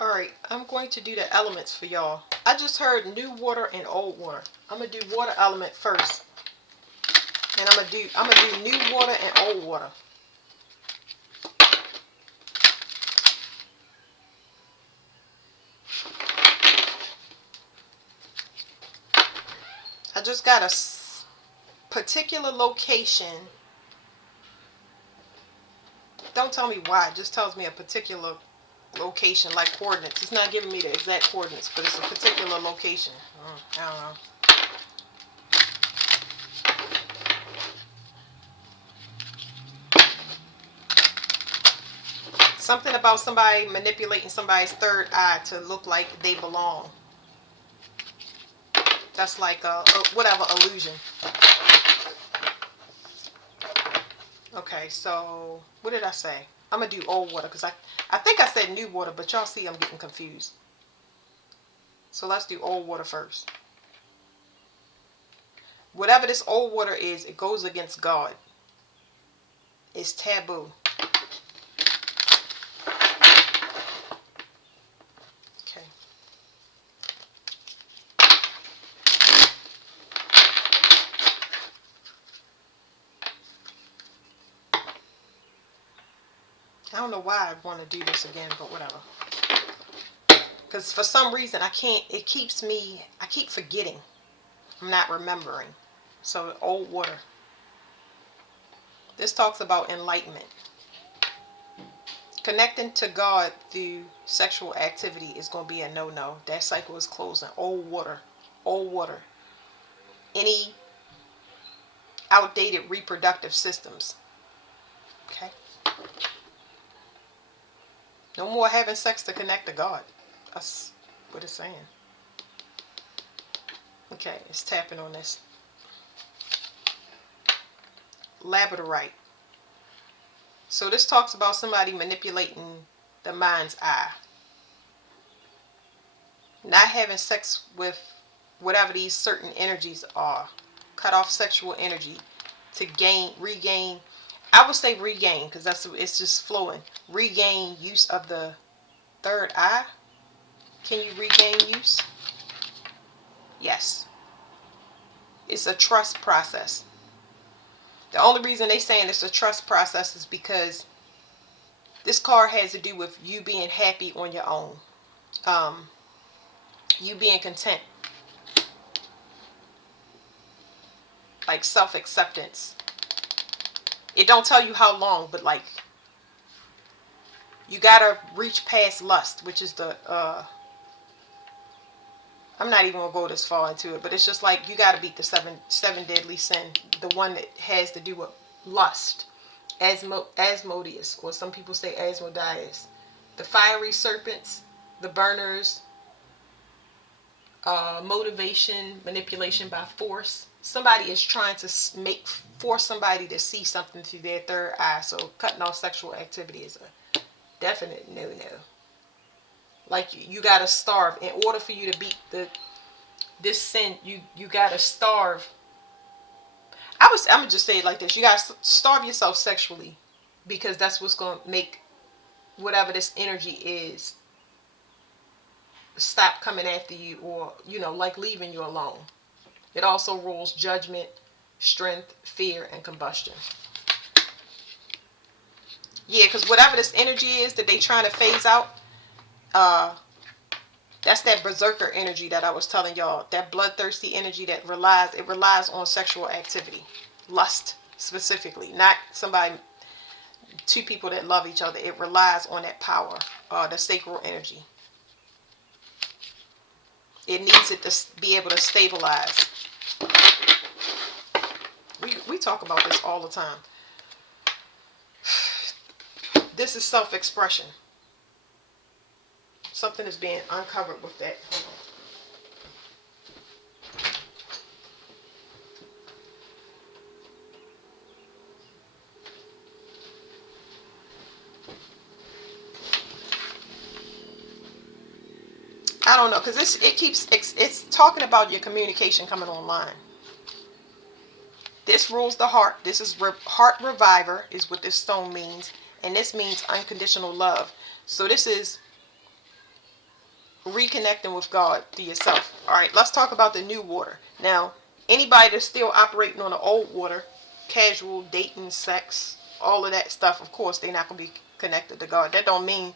Alright, I'm going to do the elements for y'all. I just heard new water and old water. I'm gonna do water element first. And I'm gonna do new water and old water. I just got a particular location. Don't tell me why, it just tells me a particular location, like coordinates. It's not giving me the exact coordinates, but it's a particular location. I don't know. Something about somebody manipulating somebody's third eye to look like they belong. That's like a whatever illusion. Okay, so what did I say? I'm gonna do old water because I think I said new water, but y'all see I'm getting confused. So let's do old water first. Whatever this old water is, it goes against God. It's taboo. Okay. I don't know why I want to do this again, but whatever. Because for some reason I can't, it keeps me, I keep forgetting. I'm not remembering. So old water. This talks about enlightenment. Connecting to God through sexual activity is going to be a no-no. That cycle is closing. Old water. Old water. Any outdated reproductive systems. Okay? No more having sex to connect to God. That's what it's saying. Okay, it's tapping on this. Labradorite. So this talks about somebody manipulating the mind's eye. Not having sex with whatever these certain energies are. Cut off sexual energy to regain. I would say regain because it's just flowing. Regain use of the third eye. Can you regain use? Yes. It's a trust process. The only reason they saying it's a trust process is because this card has to do with you being happy on your own. You being content. Like self-acceptance. It don't tell you how long, but like you gotta reach past lust, which is the I'm not even gonna go this far into it, but it's just like you gotta beat the seven deadly sin, the one that has to do with lust, Asmodeus, or some people say Asmodeus, the fiery serpents, the burners, motivation, manipulation by force. Somebody is trying to force somebody to see something through their third eye. So cutting off sexual activity is a definite no-no. Like you gotta starve in order for you to beat this sin. You gotta starve. I'm gonna just say it like this: you gotta starve yourself sexually, because that's what's gonna make whatever this energy is stop coming after you, or like leaving you alone. It also rules judgment, strength, fear, and combustion. Yeah, because whatever this energy is that they trying to phase out, uh, that's that berserker energy that I was telling y'all. That bloodthirsty energy that relies on sexual activity, lust specifically, not two people that love each other. It relies on that power, the sacral energy. It needs it to be able to stabilize. We talk about this all the time. This is self-expression. Something is being uncovered with that. I don't know, because it's talking about your communication coming online. This rules the heart. This is heart reviver is what this stone means, and this means unconditional love. So this is reconnecting with God through yourself. All right, let's talk about the new water. Now, anybody that's still operating on the old water, casual dating, sex, all of that stuff, of course, they're not going to be connected to God. That don't mean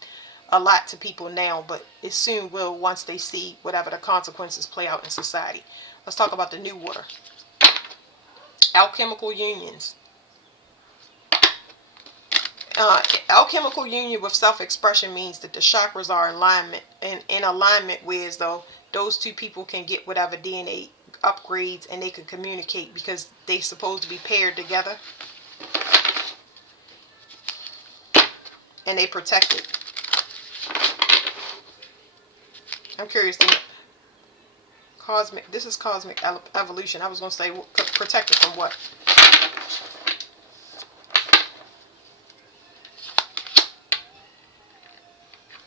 a lot to people now, but it soon will once they see whatever the consequences play out in society. Let's talk about the new water. Alchemical unions. Alchemical union with self-expression means that the chakras are in alignment, whereas though those two people can get whatever DNA upgrades and they can communicate because they supposed to be paired together and they protect it. I'm curious to know. Cosmic. This is cosmic evolution. I was gonna say protected from what?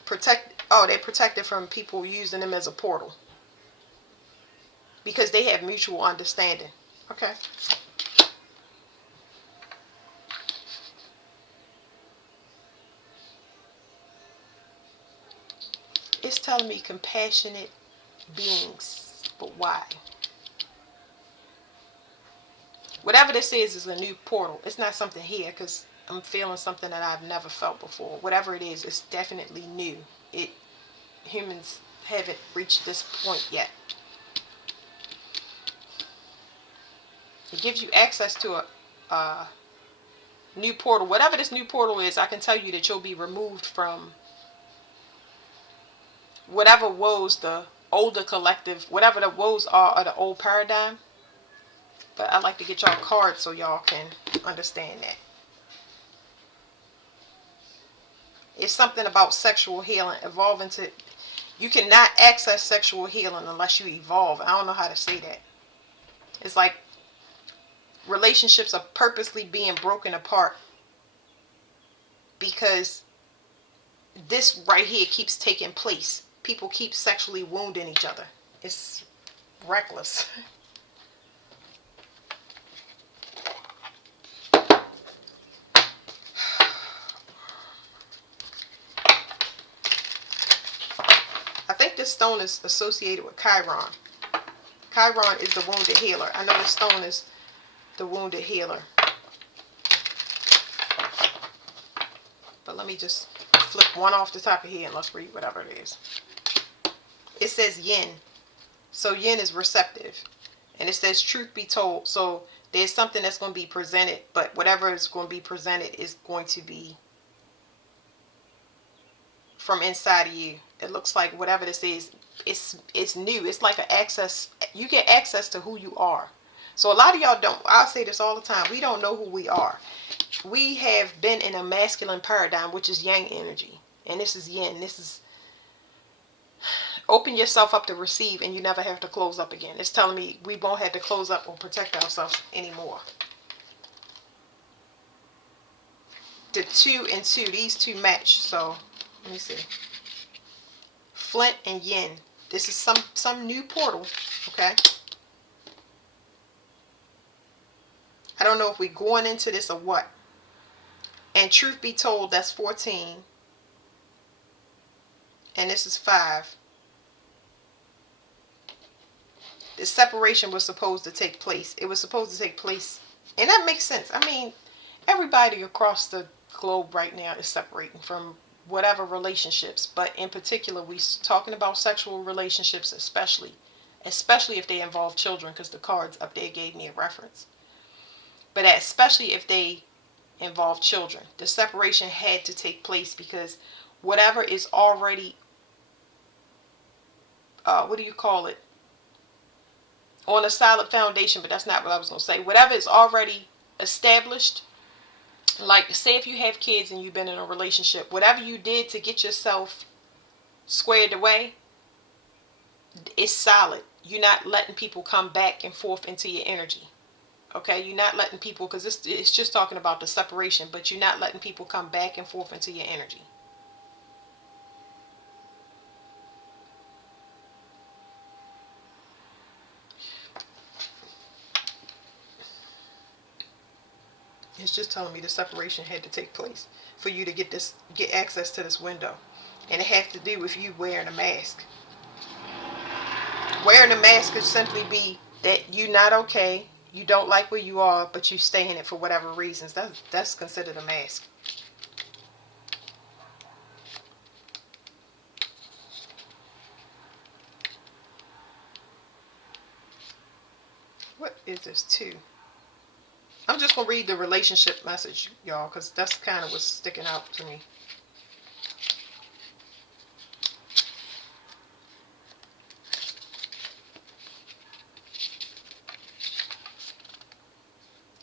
Protect. Oh, they protected from people using them as a portal because they have mutual understanding. Okay. It's telling me compassionate beings, but why? Whatever this is a new portal. It's not something here because I'm feeling something that I've never felt before. Whatever it is, it's definitely new. Humans haven't reached this point yet. It gives you access to a new portal. Whatever this new portal is, I can tell you that you'll be removed from whatever woes the older collective, whatever the woes are of the old paradigm. But I'd like to get y'all cards so y'all can understand that. It's something about sexual healing, evolving to... You cannot access sexual healing unless you evolve. I don't know how to say that. It's like relationships are purposely being broken apart because this right here keeps taking place. People keep sexually wounding each other. It's reckless. I think this stone is associated with Chiron. Chiron is the wounded healer. I know this stone is the wounded healer. But let me just flip one off the top of here and let's read whatever it is. It says yin. So yin is receptive. And it says truth be told. So there's something that's going to be presented, but whatever is going to be presented is going to be from inside of you. It looks like whatever this is, it's new. It's like an access. You get access to who you are. So a lot of y'all don't. I'll say this all the time. We don't know who we are. We have been in a masculine paradigm, which is yang energy. And this is yin. This is open yourself up to receive and you never have to close up again. It's telling me we won't have to close up or protect ourselves anymore. The 2 and 2, these two match. So let me see. Flint and yin. This is some new portal. Okay. I don't know if we're going into this or what. And truth be told, that's 14. And this is 5. The separation was supposed to take place. It was supposed to take place. And that makes sense. I mean, everybody across the globe right now is separating from whatever relationships. But in particular, we're talking about sexual relationships especially. Especially if they involve children, because the cards up there gave me a reference. But especially if they involve children. The separation had to take place because whatever is already, what do you call it? On a solid foundation, but that's not what I was going to say. Whatever is already established, like say if you have kids and you've been in a relationship, whatever you did to get yourself squared away, it's solid. You're not letting people come back and forth into your energy. Okay, you're not letting people, because it's just talking about the separation, but you're not letting people come back and forth into your energy. It's just telling me the separation had to take place for you to get access to this window. And it has to do with you wearing a mask. Wearing a mask could simply be that you're not okay, you don't like where you are, but you stay in it for whatever reasons. That's considered a mask. What is this too? I'm just gonna read the relationship message, y'all, because that's kind of what's sticking out to me.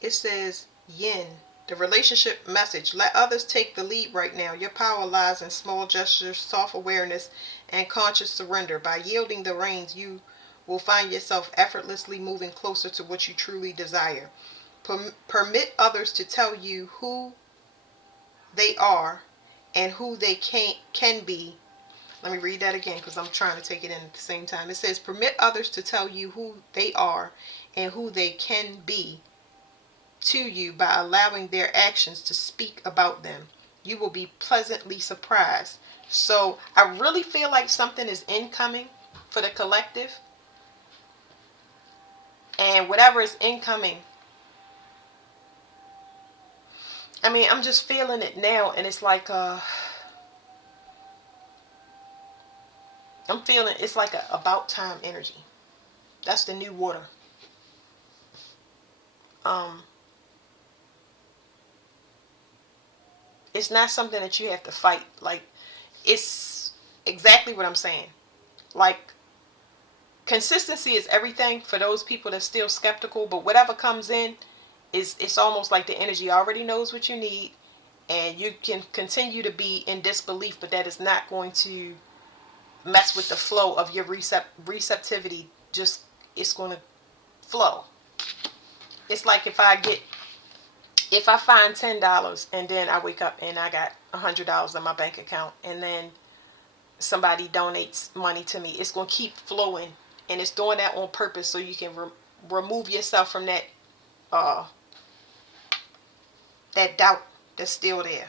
It says, Yin, the relationship message. Let others take the lead right now. Your power lies in small gestures, soft awareness, and conscious surrender. By yielding the reins, you will find yourself effortlessly moving closer to what you truly desire. Permit others to tell you who they are and who they can be. Let me read that again because I'm trying to take it in at the same time. It says, permit others to tell you who they are and who they can be to you by allowing their actions to speak about them. You will be pleasantly surprised. So I really feel like something is incoming for the collective. And whatever is incoming, I mean, I'm just feeling it now. And it's like, I'm feeling it's like a about time energy. That's the new water. Um, it's not something that you have to fight. Like, it's exactly what I'm saying. Like, consistency is everything for those people that's still skeptical, but whatever comes in is, it's almost like the energy already knows what you need, and you can continue to be in disbelief, but that is not going to mess with the flow of your receptivity. Just, it's going to flow. It's like if I find $10 and then I wake up and I got $100 in my bank account, and then somebody donates money to me, it's going to keep flowing, and it's doing that on purpose so you can remove yourself from uh that doubt that's still there,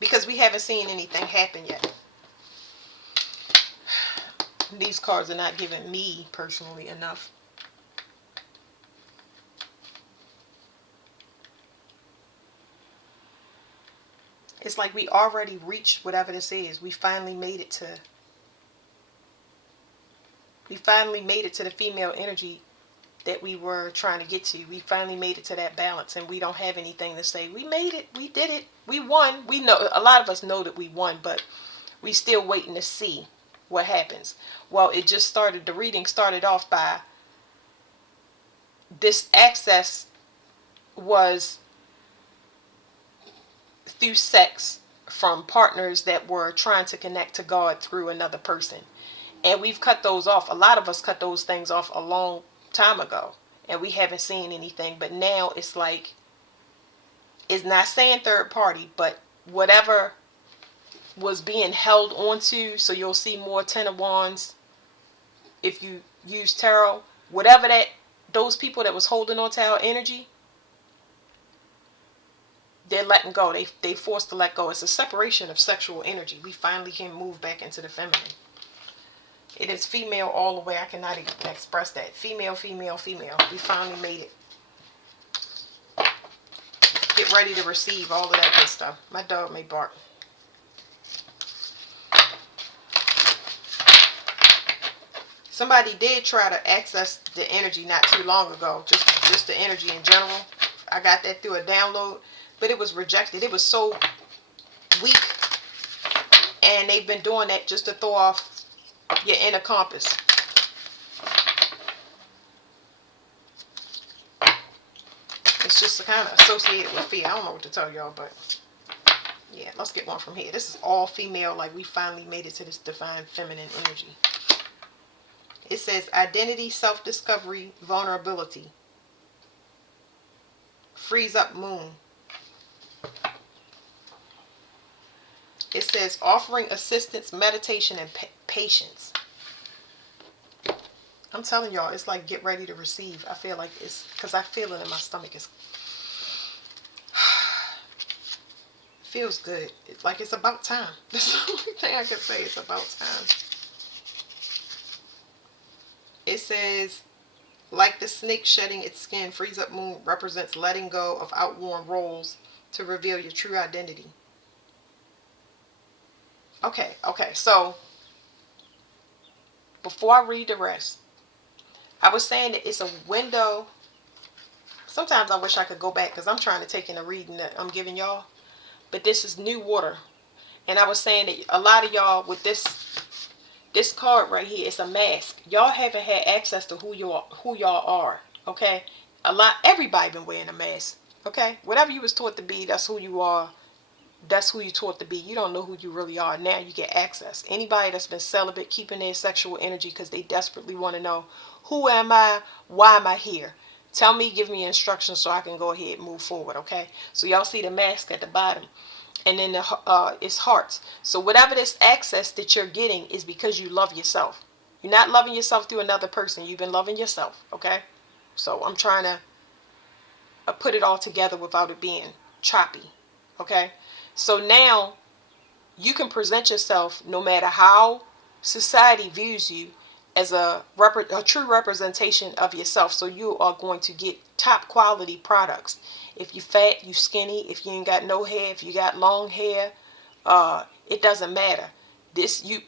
because we haven't seen anything happen yet. These cards are not giving me personally enough. It's like we already reached whatever this is. We finally made it to the female energy that we were trying to get to. We finally made it to that balance, and we don't have anything to say. We made it. We did it. We won. We know, a lot of us know that we won, but we still waiting to see what happens. Well, it just started. The reading started off by this access was through sex from partners that were trying to connect to God through another person. And we've cut those off. A lot of us cut those things off a long time ago, and we haven't seen anything. But now it's like, it's not saying third party, but whatever was being held onto. So you'll see more Ten of Wands if you use tarot. Whatever that, those people that was holding on to our energy, they're letting go. They forced to let go. It's a separation of sexual energy. We finally can move back into the feminine. It is female all the way. I cannot even express that. Female, female, female. We finally made it. Get ready to receive all of that good stuff. My dog may bark. Somebody did try to access the energy not too long ago. Just the energy in general. I got that through a download, but it was rejected. It was so weak, and they've been doing that just to throw off your inner compass. It's just kind of associated with fear. I don't know what to tell y'all, but yeah, let's get one from here. This is all female. Like, we finally made it to this divine feminine energy. It says identity, self-discovery, vulnerability. Freeze up moon. It says offering assistance, meditation, and patience. I'm telling y'all, it's like get ready to receive. I feel like it's, because I feel it in my stomach. It feels good. It's like it's about time. That's the only thing I can say. It's about time. says, like the snake shedding its skin, freeze up moon represents letting go of outworn roles to reveal your true identity. Okay, so before I read the rest, I was saying that it's a window. Sometimes I wish I could go back because I'm trying to take in the reading that I'm giving y'all. But this is new water. And I was saying that a lot of y'all with this card right here, it's a mask. Y'all haven't had access to who y'all are. Okay? Everybody been wearing a mask. Okay? Whatever you was taught to be, that's who you are. That's who you taught to be. You don't know who you really are. Now you get access. Anybody that's been celibate, keeping their sexual energy because they desperately want to know, who am I? Why am I here? Tell me, give me instructions so I can go ahead and move forward, okay? So y'all see the mask at the bottom. And then it's hearts. So whatever this access that you're getting is because you love yourself. You're not loving yourself through another person. You've been loving yourself, okay? So I'm trying to put it all together without it being choppy, okay? So now you can present yourself, no matter how society views you, as a true representation of yourself. So you are going to get top quality products. If you fat, you skinny, if you ain't got no hair, if you got long hair, it doesn't matter.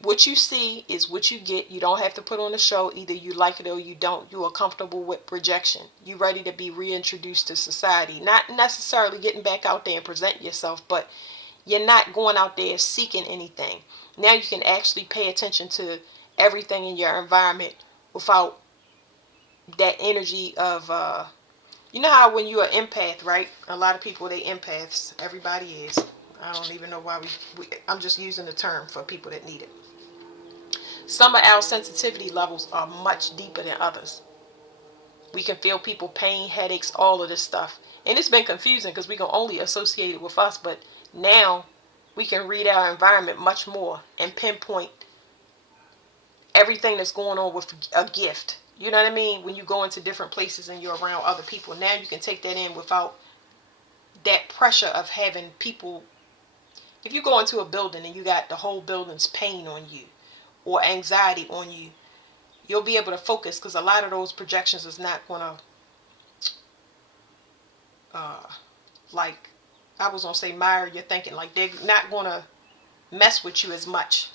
What you see is what you get. You don't have to put on a show. Either you like it or you don't. You are comfortable with rejection. You ready to be reintroduced to society. Not necessarily getting back out there and presenting yourself, but you're not going out there seeking anything. Now you can actually pay attention to everything in your environment without that energy of you know how when you're an empath, right? A lot of people, they empaths. Everybody is. I don't even know why I'm just using the term for people that need it. Some of our sensitivity levels are much deeper than others. We can feel people pain, headaches, all of this stuff. And it's been confusing because we can only associate it with us, but now we can read our environment much more and pinpoint everything that's going on with a gift. You know what I mean? When you go into different places and you're around other people, now you can take that in without that pressure of having people. If you go into a building and you got the whole building's pain on you or anxiety on you, you'll be able to focus because a lot of those projections is not going to, like, I was going to say mire your thinking. Like, they're not going to mess with you as much.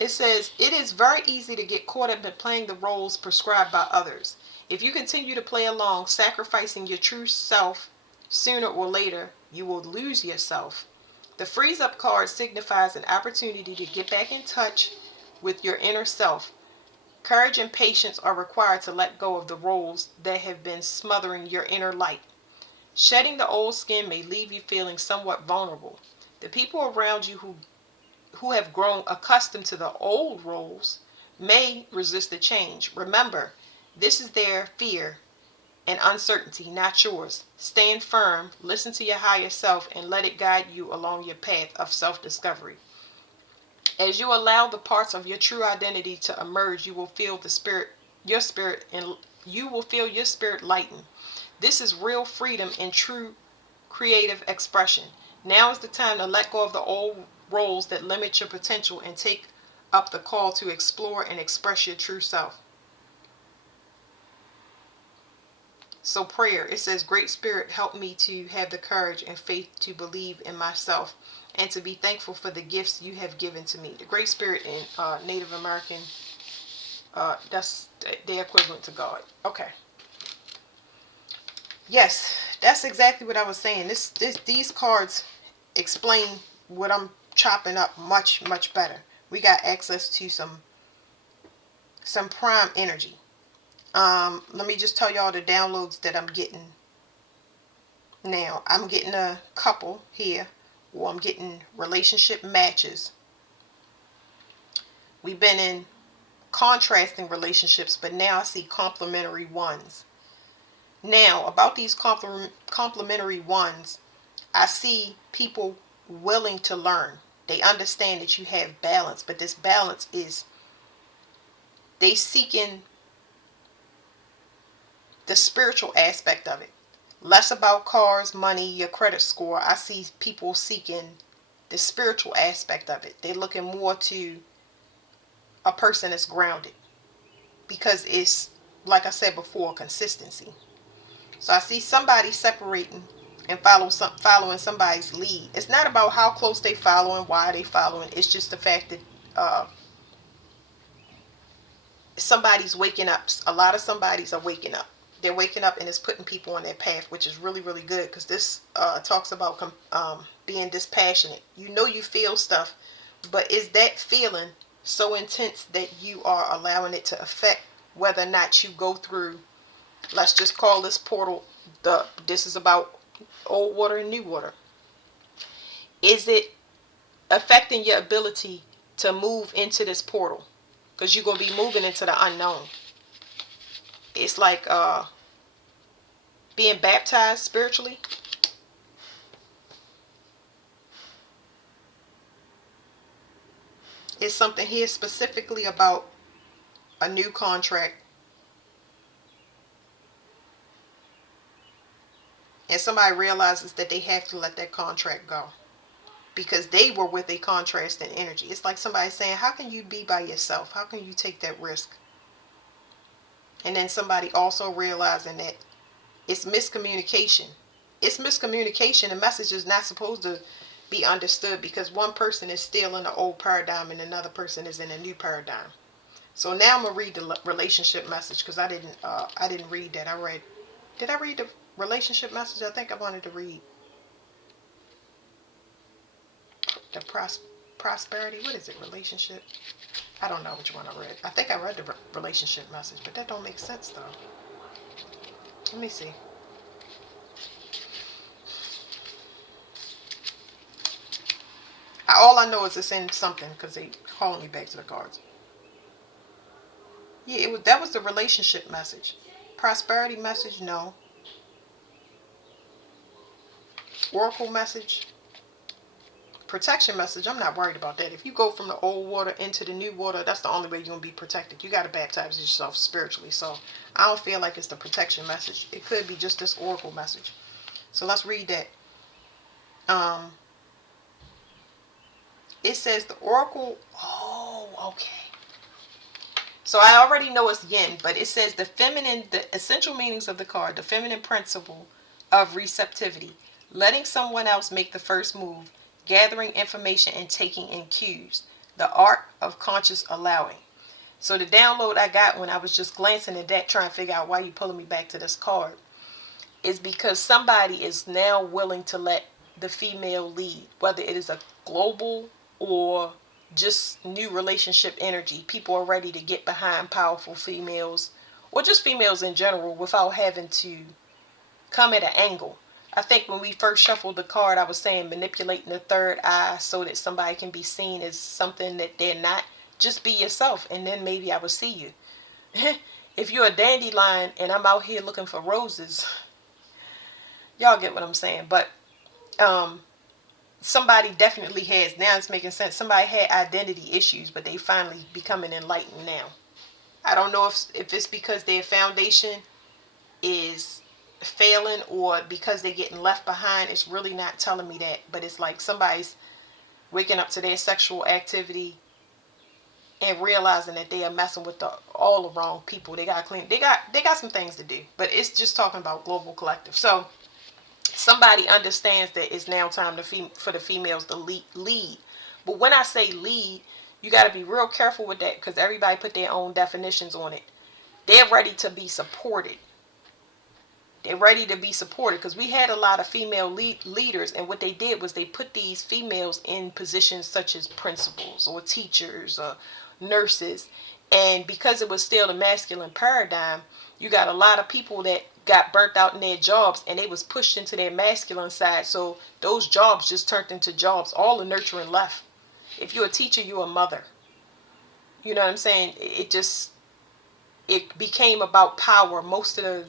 It says, it is very easy to get caught up in playing the roles prescribed by others. If you continue to play along, sacrificing your true self, sooner or later, you will lose yourself. The freeze up card signifies an opportunity to get back in touch with your inner self. Courage and patience are required to let go of the roles that have been smothering your inner light. Shedding the old skin may leave you feeling somewhat vulnerable. The people around you who have grown accustomed to the old roles may resist the change. Remember, this is their fear and uncertainty, not yours. Stand firm, listen to your higher self, and let it guide you along your path of self-discovery. As you allow the parts of your true identity to emerge, you will feel your spirit lighten. This is real freedom and true creative expression. Now is the time to let go of the old roles that limit your potential and take up the call to explore and express your true self. So prayer, it says, Great Spirit, help me to have the courage and faith to believe in myself and to be thankful for the gifts you have given to me. The Great Spirit in Native American, that's the equivalent to God. Okay. Yes, that's exactly what I was saying. These cards explain what I'm chopping up much, much better. We got access to some prime energy. Let me just tell y'all the downloads that I'm getting now. I'm getting a couple here, or I'm getting relationship matches. We've been in contrasting relationships, but now I see complementary ones. Now, about these complementary ones, I see people willing to learn. They understand that you have balance, but this balance is they seeking the spiritual aspect of it. Less about cars, money, your credit score. I see people seeking the spiritual aspect of it. They're looking more to a person is grounded, because it's, like I said before, consistency. So I see somebody separating and following somebody's lead. It's not about how close they following, why they following. It's just the fact that somebody's waking up. A lot of somebodies are waking up. They're waking up, and it's putting people on their path, which is really, really good, because this talks about being dispassionate. You know you feel stuff, but is that feeling so intense that you are allowing it to affect whether or not you go through, let's just call this portal, this is about old water and new water. Is it affecting your ability to move into this portal? Because you're going to be moving into the unknown. It's like being baptized spiritually. It's something here specifically about a new contract. And somebody realizes that they have to let that contract go, because they were with a contrasting energy. It's like somebody saying, how can you be by yourself? How can you take that risk? And then somebody also realizing that it's miscommunication. It's miscommunication. The message is not supposed to be understood, because one person is still in the old paradigm and another person is in a new paradigm. So now I'm gonna read the relationship message, because I didn't read that. Did I read the relationship message? I think I wanted to read the prosperity. What is it? Relationship. I don't know which one I read. I think I read the relationship message, but that don't make sense though. Let me see. All I know is it's in something, because they calling me back to the cards. Yeah, that was the relationship message. Prosperity message, no. Oracle message. Protection message, I'm not worried about that. If you go from the old water into the new water, that's the only way you're going to be protected. You got to baptize yourself spiritually. So I don't feel like it's the protection message. It could be just this oracle message. So let's read that. It says the oracle. Oh, okay. So I already know it's yin, but it says the essential meanings of the card, the feminine principle of receptivity, letting someone else make the first move, gathering information and taking in cues, the art of conscious allowing. So the download I got when I was just glancing at that, trying to figure out why you pulling me back to this card, is because somebody is now willing to let the female lead, whether it is a global or just new relationship energy. People are ready to get behind powerful females, or just females in general, without having to come at an angle. I think when we first shuffled the card, I was saying manipulating the third eye so that somebody can be seen as something that they're not. Just be yourself, and then maybe I will see you. If you're a dandelion and I'm out here looking for roses, y'all get what I'm saying. But somebody definitely has, now it's making sense, somebody had identity issues, but they finally becoming enlightened now. I don't know if it's because their foundation is failing, or because they're getting left behind. It's really not telling me that, but it's like somebody's waking up to their sexual activity and realizing that they are messing with all the wrong people. They got clean. They got some things to do, but it's just talking about global collective. So somebody understands that it's now time for the females to lead. But when I say lead, you got to be real careful with that, because everybody put their own definitions on it. They're ready to be supported. They're ready to be supported, because we had a lot of female leaders, and what they did was they put these females in positions such as principals or teachers or nurses. And because it was still a masculine paradigm, you got a lot of people that got burnt out in their jobs, and they was pushed into their masculine side. So those jobs just turned into jobs. All the nurturing left. If you're a teacher, you're a mother. You know what I'm saying? It became about power. Most of the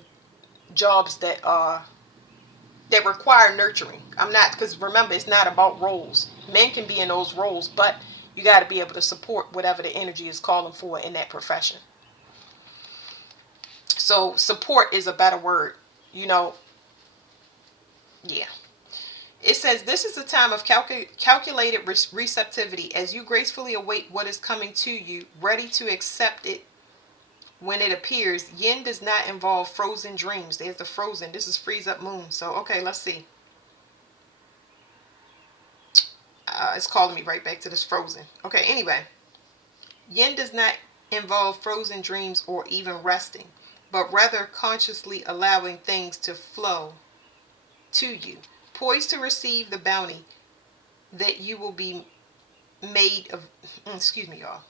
jobs that require nurturing. I'm not, because remember, it's not about roles. Men can be in those roles, but you got to be able to support whatever the energy is calling for in that profession. So support is a better word, you know. Yeah. It says, this is a time of calculated receptivity as you gracefully await what is coming to you, ready to accept it when it appears. Yin does not involve frozen dreams. There's the frozen. This is freeze up moon. So, okay, let's see. It's calling me right back to this frozen. Okay, anyway. Yin does not involve frozen dreams or even resting, but rather consciously allowing things to flow to you, poised to receive the bounty that you will be made of. Excuse me, y'all.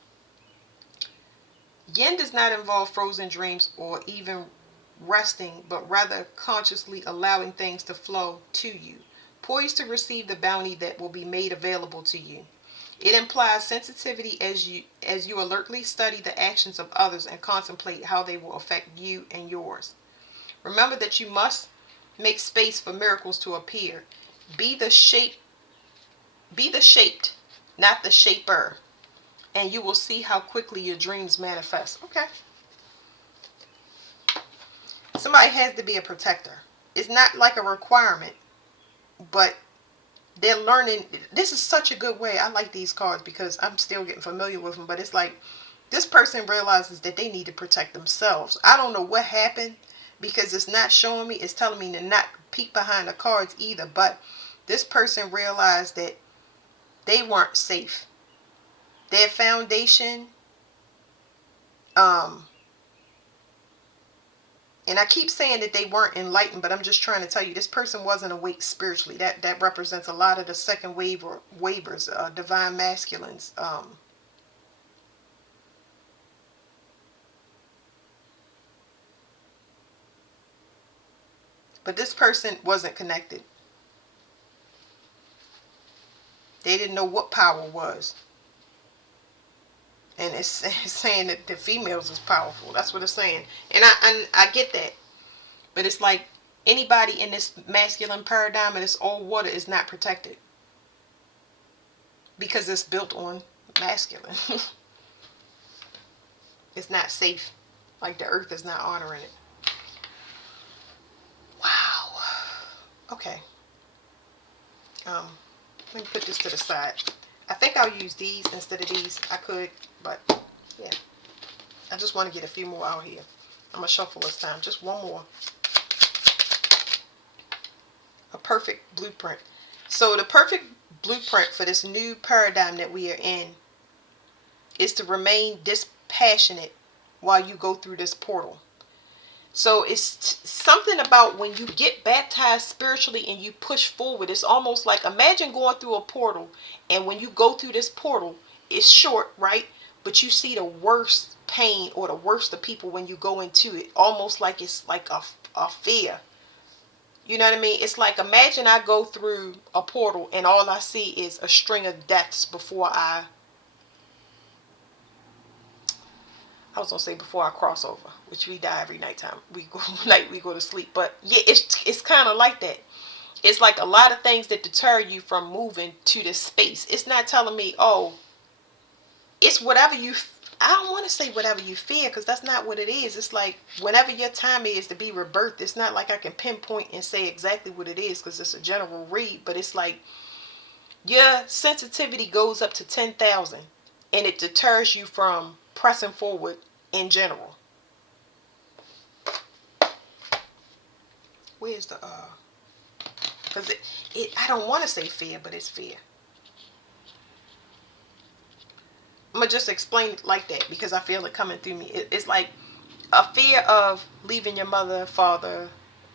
Yin does not involve frozen dreams or even resting, but rather consciously allowing things to flow to you, poised to receive the bounty that will be made available to you. It implies sensitivity as you alertly study the actions of others and contemplate how they will affect you and yours. Remember that you must make space for miracles to appear. Be the shaped, not the shaper, and you will see how quickly your dreams manifest. Okay. Somebody has to be a protector. It's not like a requirement, but they're learning. This is such a good way. I like these cards because I'm still getting familiar with them, but it's like this person realizes that they need to protect themselves. I don't know what happened because it's not showing me. It's telling me to not peek behind the cards either, but this person realized that they weren't safe. Their foundation, and I keep saying that they weren't enlightened, but I'm just trying to tell you, this person wasn't awake spiritually. That represents a lot of the second wave or wavers, divine masculines. But this person wasn't connected. They didn't know what power was. And it's saying that the females is powerful. That's what it's saying. And I get that. But it's like anybody in this masculine paradigm and this old water is not protected. Because it's built on masculine. It's not safe. Like the earth is not honoring it. Wow. Okay. Let me put this to the side. I think I'll use these instead of these. I could, but yeah. I just want to get a few more out here. I'm going to shuffle this time. Just one more. A perfect blueprint. So the perfect blueprint for this new paradigm that we are in is to remain dispassionate while you go through this portal. So it's something about when you get baptized spiritually and you push forward. It's almost like, imagine going through a portal, and when you go through this portal, it's short, right? But you see the worst pain or the worst of people when you go into it. Almost like it's like a fear. You know what I mean? It's like, imagine I go through a portal and all I see is a string of deaths before I was gonna say before I cross over, which we die every nighttime. We go to sleep. But yeah, it's kind of like that. It's like a lot of things that deter you from moving to this space. It's not telling me, oh, it's whatever you. I don't want to say whatever you fear, because that's not what it is. It's like whenever your time is to be rebirthed. It's not like I can pinpoint and say exactly what it is because it's a general read. But it's like your sensitivity goes up to 10,000, and it deters you from pressing forward in general. Where's the because I don't want to say fear, but it's fear. I'm gonna just explain it like that because I feel it coming through me. It's like a fear of leaving your mother, father,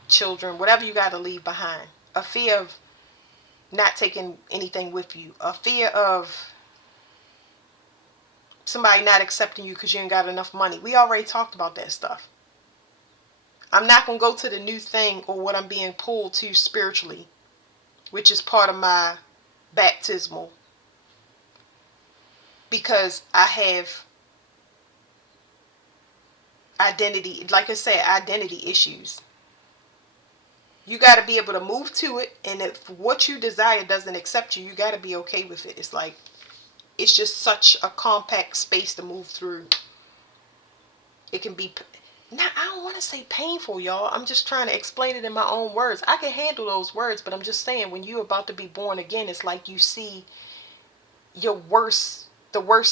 children, whatever you got to leave behind. A fear of not taking anything with you. A fear of somebody not accepting you because you ain't got enough money. We already talked about that stuff. I'm not going to go to the new thing or what I'm being pulled to spiritually, which is part of my baptismal, because I have identity, like I said, identity issues. You got to be able to move to it, and if what you desire doesn't accept you, you got to be okay with it. It's like, it's just such a compact space to move through. It can be, Now, I don't want to say painful, y'all. I'm just trying to explain it in my own words. I can handle those words, but I'm just saying when you're about to be born again, it's like you see the worst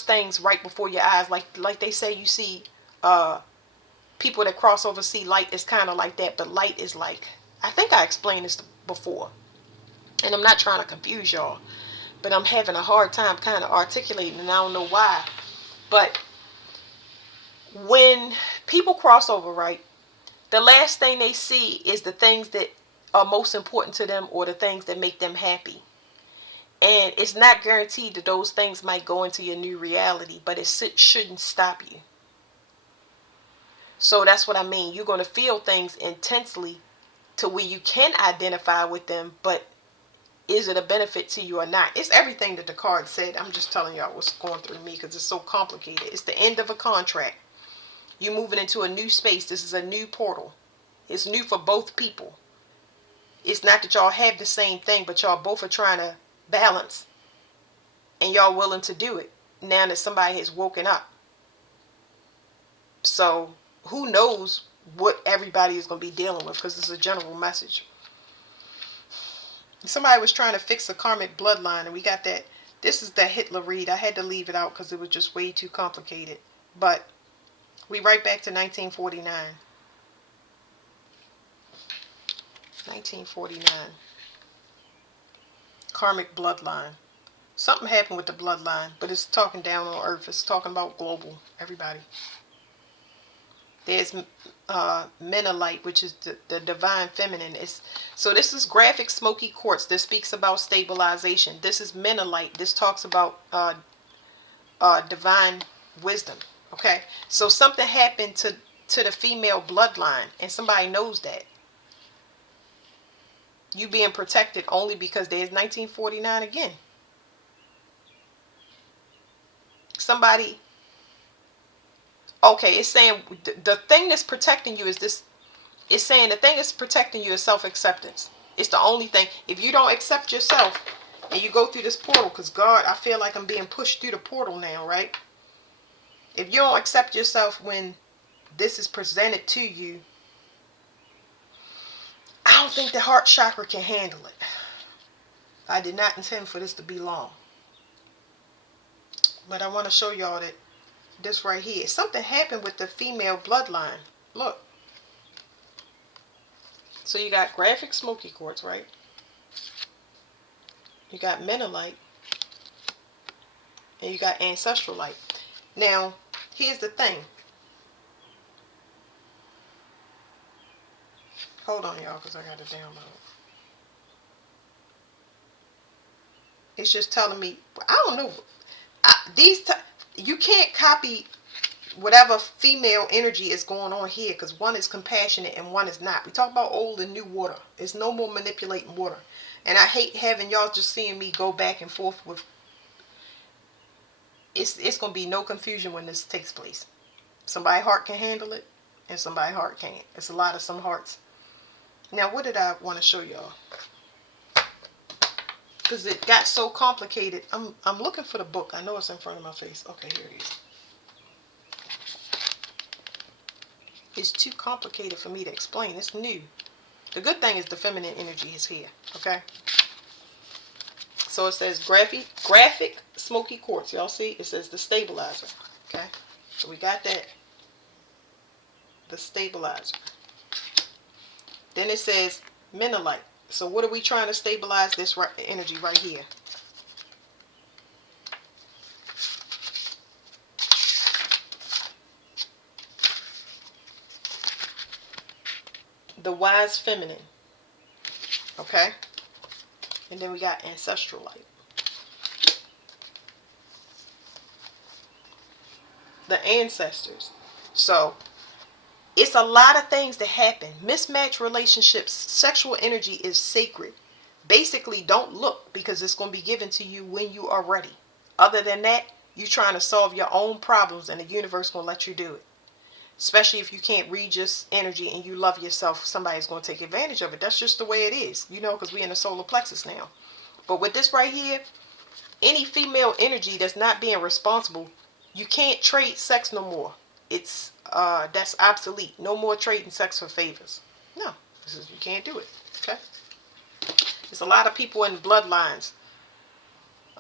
things right before your eyes. Like they say, you see uh people that cross over see light is kind of like that, but light is like, I think I explained this before, and I'm not trying to confuse y'all, but I'm having a hard time kind of articulating, and I don't know why. But when people cross over, right, the last thing they see is the things that are most important to them or the things that make them happy. And it's not guaranteed that those things might go into your new reality, but it shouldn't stop you. So that's what I mean. You're going to feel things intensely to where you can identify with them, but is it a benefit to you or not? It's everything that the card said. I'm just telling y'all what's going through me because it's so complicated. It's the end of a contract. You're moving into a new space. This is a new portal. It's new for both people. It's not that y'all have the same thing, but y'all both are trying to balance, and y'all willing to do it now that somebody has woken up. So who knows what everybody is going to be dealing with, because it's a general message. Somebody was trying to fix a karmic bloodline, and we got that. This is the Hitler read. I had to leave it out because it was just way too complicated. But we right back to 1949. 1949. Karmic bloodline. Something happened with the bloodline, but it's talking down on earth. It's talking about global, everybody. There's Menelite, which is the divine feminine. So this is graphic smoky quartz. This speaks about stabilization. This is Menelite. This talks about divine wisdom. Okay, so something happened to the female bloodline, and somebody knows that. You being protected only because there's 1949 again. Somebody. Okay, it's saying the thing that's protecting you is this. It's saying the thing that's protecting you is self-acceptance. It's the only thing. If you don't accept yourself and you go through this portal, because God, I feel like I'm being pushed through the portal now, right? If you don't accept yourself when this is presented to you, I don't think the heart chakra can handle it. I did not intend for this to be long. But I want to show y'all that this right here, something happened with the female bloodline. Look. So you got graphic smoky quartz, right? You got Menelite. And you got ancestral light. Now, here's the thing. Hold on, y'all, because I got to download. It's just telling me, I don't know. You can't copy whatever female energy is going on here, because one is compassionate and one is not. We talk about old and new water. It's no more manipulating water. And I hate having y'all just seeing me go back and forth with. It's going to be no confusion when this takes place. Somebody's heart can handle it, and somebody's heart can't. It's a lot of some hearts. Now, what did I want to show y'all? Because it got so complicated. I'm looking for the book. I know it's in front of my face. Okay, here it is. It's too complicated for me to explain. It's new. The good thing is the feminine energy is here. Okay. So it says graphic smoky quartz. Y'all see? It says the stabilizer. Okay. So we got that. The stabilizer. Then it says Menelite. So what are we trying to stabilize? This energy right here. The wise feminine. Okay. And then we got ancestral light. The ancestors. So it's a lot of things that happen. Mismatched relationships, sexual energy is sacred. Basically, don't look, because it's going to be given to you when you are ready. Other than that, you're trying to solve your own problems, and the universe going to let you do it. Especially if you can't read your energy and you love yourself, somebody's going to take advantage of it. That's just the way it is, because we're in the solar plexus now. But with this right here, any female energy that's not being responsible, you can't trade sex no more. It's that's obsolete. No more trading sex for favors. No, you can't do it. Okay. There's a lot of people in bloodlines.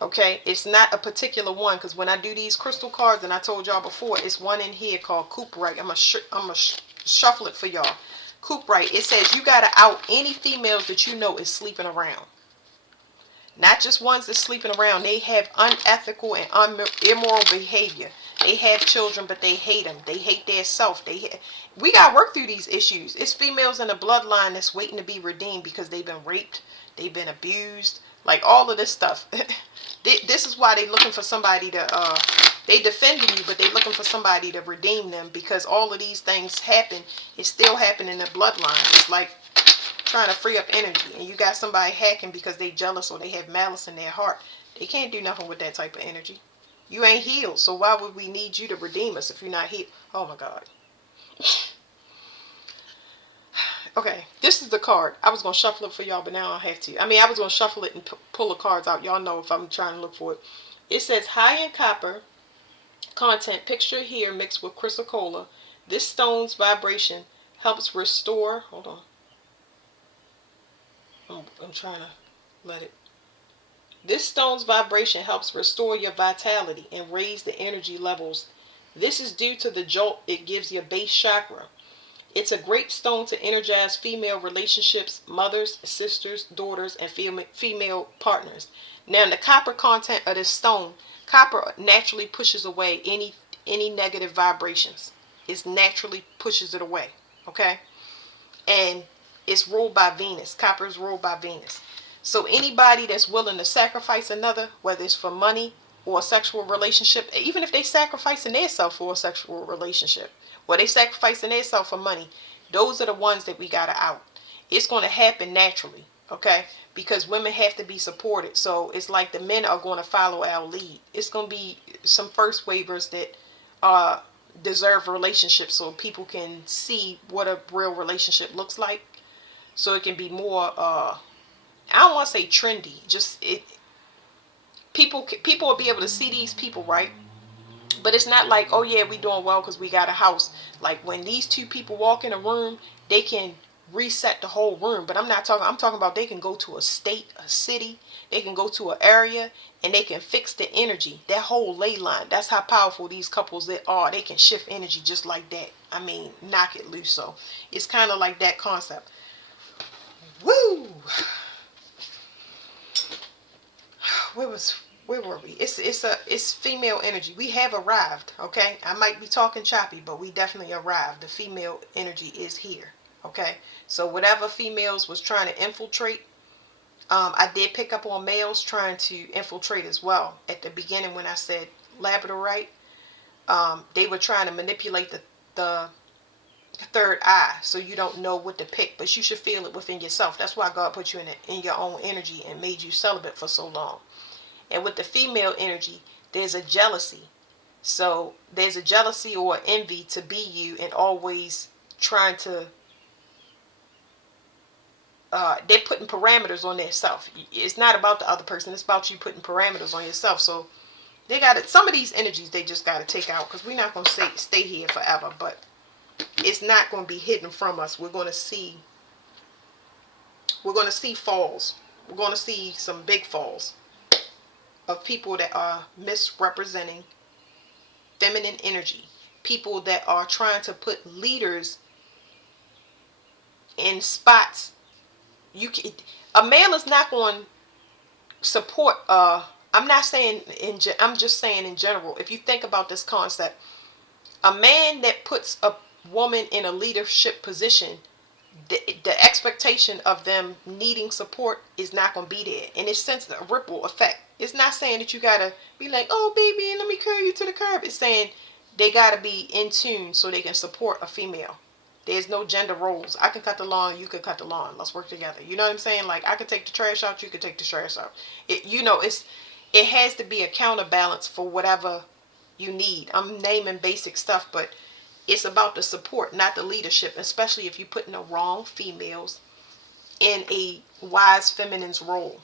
Okay, it's not a particular one, because when I do these crystal cards, and I told y'all before, it's one in here called Cooperite. I'm gonna shuffle it for y'all. Cooperite. It says you gotta out any females that you know is sleeping around. Not just ones that's sleeping around. They have unethical and immoral behavior. They have children, but they hate them. They hate their self. We got to work through these issues. It's females in the bloodline that's waiting to be redeemed because they've been raped. They've been abused. Like all of this stuff. This is why they looking for somebody to, they defending you, but they looking for somebody to redeem them, because all of these things happen. It's still happening in the bloodline. It's like trying to free up energy, and you got somebody hacking because they jealous or they have malice in their heart. They can't do nothing with that type of energy. You ain't healed, so why would we need you to redeem us if you're not healed? Oh my God. Okay, this is the card. I was going to shuffle it for y'all, but now I have to. I mean, I was going to shuffle it and pull the cards out. Y'all know if I'm trying to look for it. It says high in copper content, picture here mixed with chrysocolla. This stone's vibration helps restore. Hold on. I'm trying to let it. This stone's vibration helps restore your vitality and raise the energy levels. This is due to the jolt it gives your base chakra. It's a great stone to energize female relationships, mothers, sisters, daughters, and female partners. Now, in the copper content of this stone, copper naturally pushes away any negative vibrations. It naturally pushes it away. Okay? And it's ruled by Venus. Copper is ruled by Venus. So anybody that's willing to sacrifice another, whether it's for money or a sexual relationship, even if they sacrificing themselves for a sexual relationship, or they sacrificing themselves for money, those are the ones that we gotta out. It's going to happen naturally, okay? Because women have to be supported. So it's like the men are going to follow our lead. It's going to be some first waivers that deserve relationships, so people can see what a real relationship looks like. So it can be more I don't want to say trendy, just it people will be able to see these people, right? But it's not like, oh yeah, we doing well because we got a house. Like when these two people walk in a room, they can reset the whole room. But I'm talking about they can go to a state, a city, they can go to an area, and they can fix the energy, that whole ley line. That's how powerful these couples that are. They can shift energy just like that. I mean, knock it loose. So it's kind of like that concept. Woo! Where were we? It's female energy. We have arrived, okay? I might be talking choppy, but we definitely arrived. The female energy is here, okay? So whatever females was trying to infiltrate, I did pick up on males trying to infiltrate as well. At the beginning when I said labradorite, they were trying to manipulate the third eye, so you don't know what to pick, but you should feel it within yourself. That's why God put you in your own energy and made you celibate for so long. And with the female energy, there's a jealousy. So there's a jealousy or envy to be you and always trying to, they're putting parameters on their self. It's not about the other person. It's about you putting parameters on yourself. So they got it. Some of these energies they just got to take out, because we're not going to stay here forever. But it's not going to be hidden from us. We're going to see falls. We're going to see some big falls of people that are misrepresenting feminine energy. People that are trying to put leaders in spots. A male is not going to support. I'm not saying I'm just saying in general. If you think about this concept, a man that puts a woman in a leadership position, the expectation of them needing support is not going to be there. And it's sends a ripple effect. It's not saying that you got to be like, oh baby, let me carry you to the curb. It's saying they got to be in tune so they can support a female. There's no gender roles. I can cut the lawn, you can cut the lawn. Let's work together. You know what I'm saying? Like I could take the trash out, you could take the trash out. It has to be a counterbalance for whatever you need. I'm naming basic stuff, but it's about the support, not the leadership, especially if you're putting the wrong females in a wise feminine's role.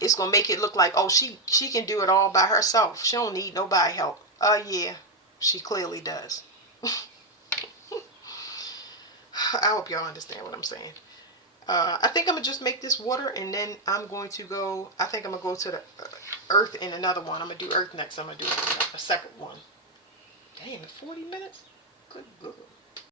It's going to make it look like, oh, she can do it all by herself. She don't need nobody help. Yeah. She clearly does. I hope y'all understand what I'm saying. I think I'm gonna just make this water, and then I'm going to go. I think I'm gonna go to the earth in another one. I'm gonna do earth next. I'm gonna do a second one. Damn, 40 minutes. Good.